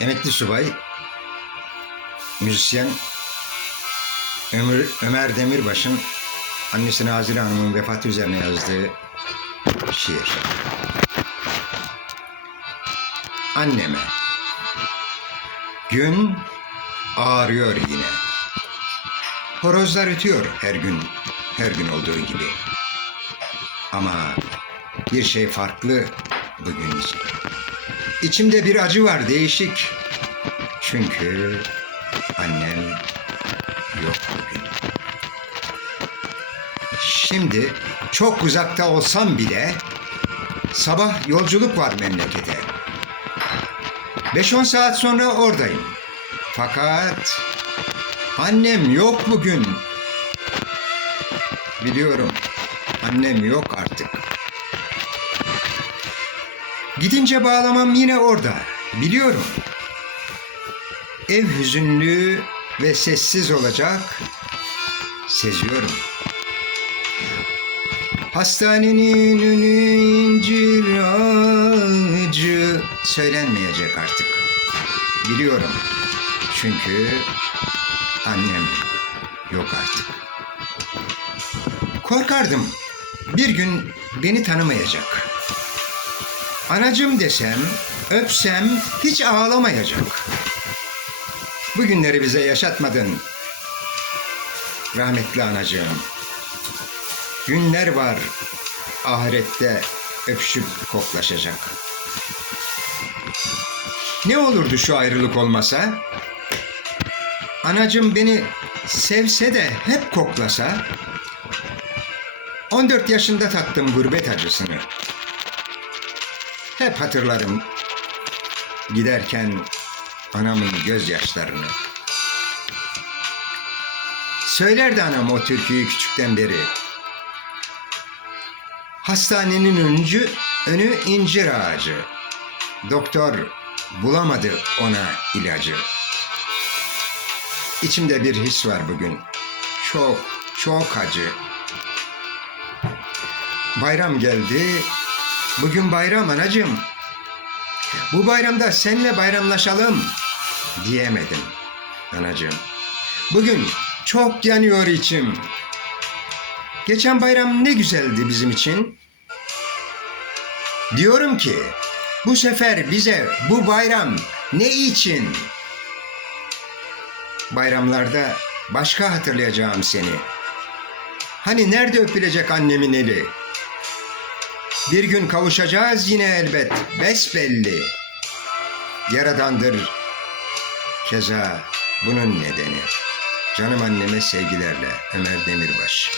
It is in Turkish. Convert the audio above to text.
Emekli subay, müzisyen Ömür, Ömer Demirbaş'ın annesi Nazire Hanım'ın vefatı üzerine yazdığı şiir. Anneme Gün ağrıyor yine. Horozlar ötüyor her gün, her gün olduğu gibi. Ama bir şey farklı bugün için. İçimde bir acı var değişik. Çünkü annem yok bugün. Şimdi çok uzakta olsam bile sabah yolculuk var memlekete. 5-10 saat sonra oradayım. Fakat annem yok bugün. Biliyorum annem yok artık. Gidince bağlamam yine orada. Biliyorum. Ev hüzünlü ve sessiz olacak. Seziyorum. Hastanenin önü incir ağacı söylenmeyecek artık. Biliyorum. Çünkü annem yok artık. Korkardım. Bir gün beni tanımayacak. Anacım desem, öpsem hiç ağlamayacak. Bu günleri bize yaşatmadın. Rahmetli anacığım. Günler var ahirette öpüşüp koklaşacak. Ne olurdu şu ayrılık olmasa? Anacım beni sevse de hep koklasa. 14 yaşında tattım gurbet acısını. Hep hatırlarım giderken anamın gözyaşlarını. Söylerdi anam o türküyü küçükten beri. Hastanenin öncü, önü incir ağacı. Doktor bulamadı ona ilacı. İçimde bir his var bugün. Çok, çok acı. Bayram geldi. Bugün bayram anacığım. Bu bayramda seninle bayramlaşalım diyemedim anacığım. Bugün çok yanıyor içim. Geçen bayram ne güzeldi bizim için. Diyorum ki bu sefer bize bu bayram ne için? Bayramlarda başka hatırlayacağım seni. Hani nerede öpülecek annemin eli? Bir gün kavuşacağız yine elbet, besbelli. Yaradandır keza bunun nedeni. Canım anneme sevgilerle Ömer Demirbaş.